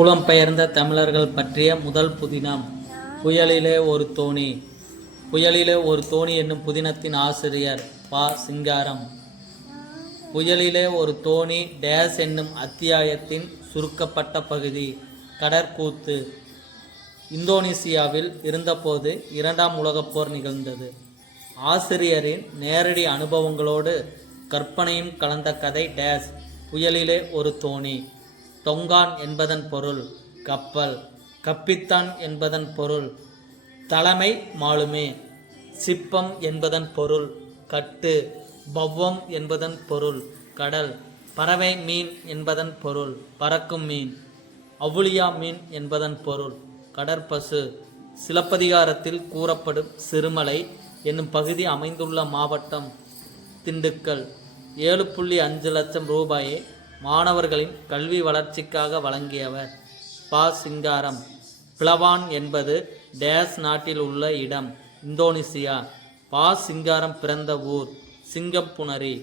புலம்பெயர்ந்த தமிழர்கள் பற்றிய முதல் புதினம். புயலிலே ஒரு தோணி. புயலிலே ஒரு தோணி என்னும் புதினத்தின் ஆசிரியர் பா. சிங்காரம். புயலிலே ஒரு தோணி டேஸ் என்னும் அத்தியாயத்தின் சுருக்கப்பட்ட பகுதி. கடற்கூத்து. இந்தோனேசியாவில் இருந்தபோது 2ஆம் உலகப் போர் நிகழ்ந்தது. ஆசிரியரின் நேரடி அனுபவங்களோடு கற்பனையும் கலந்த கதை டேஸ். புயலிலே ஒரு தோணி. தொங்கான் என்பதன் பொருள் கப்பல். கப்பித்தான் என்பதன் பொருள் தலைமை மாலுமே. சிப்பம் என்பதன் பொருள் கட்டு. பவ்வம் என்பதன் பொருள் கடல். பறவை மீன் என்பதன் பொருள் பறக்கும் மீன். அவுளியா மீன் என்பதன் பொருள் கடற்பசு. சிலப்பதிகாரத்தில் கூறப்படும் சிறுமலை என்னும் பகுதி அமைந்துள்ள மாவட்டம் திண்டுக்கல். 7.5 லட்சம் ரூபாயை மாணவர்களின் கல்வி வளர்ச்சிக்காக வழங்கியவர் பா. சிங்காரம். பிளவான் என்பது டேஸ் நாட்டில் உள்ள இடம். இந்தோனேசியா. பா. சிங்காரம் பிறந்த ஊர் சிங்கம்புணரி.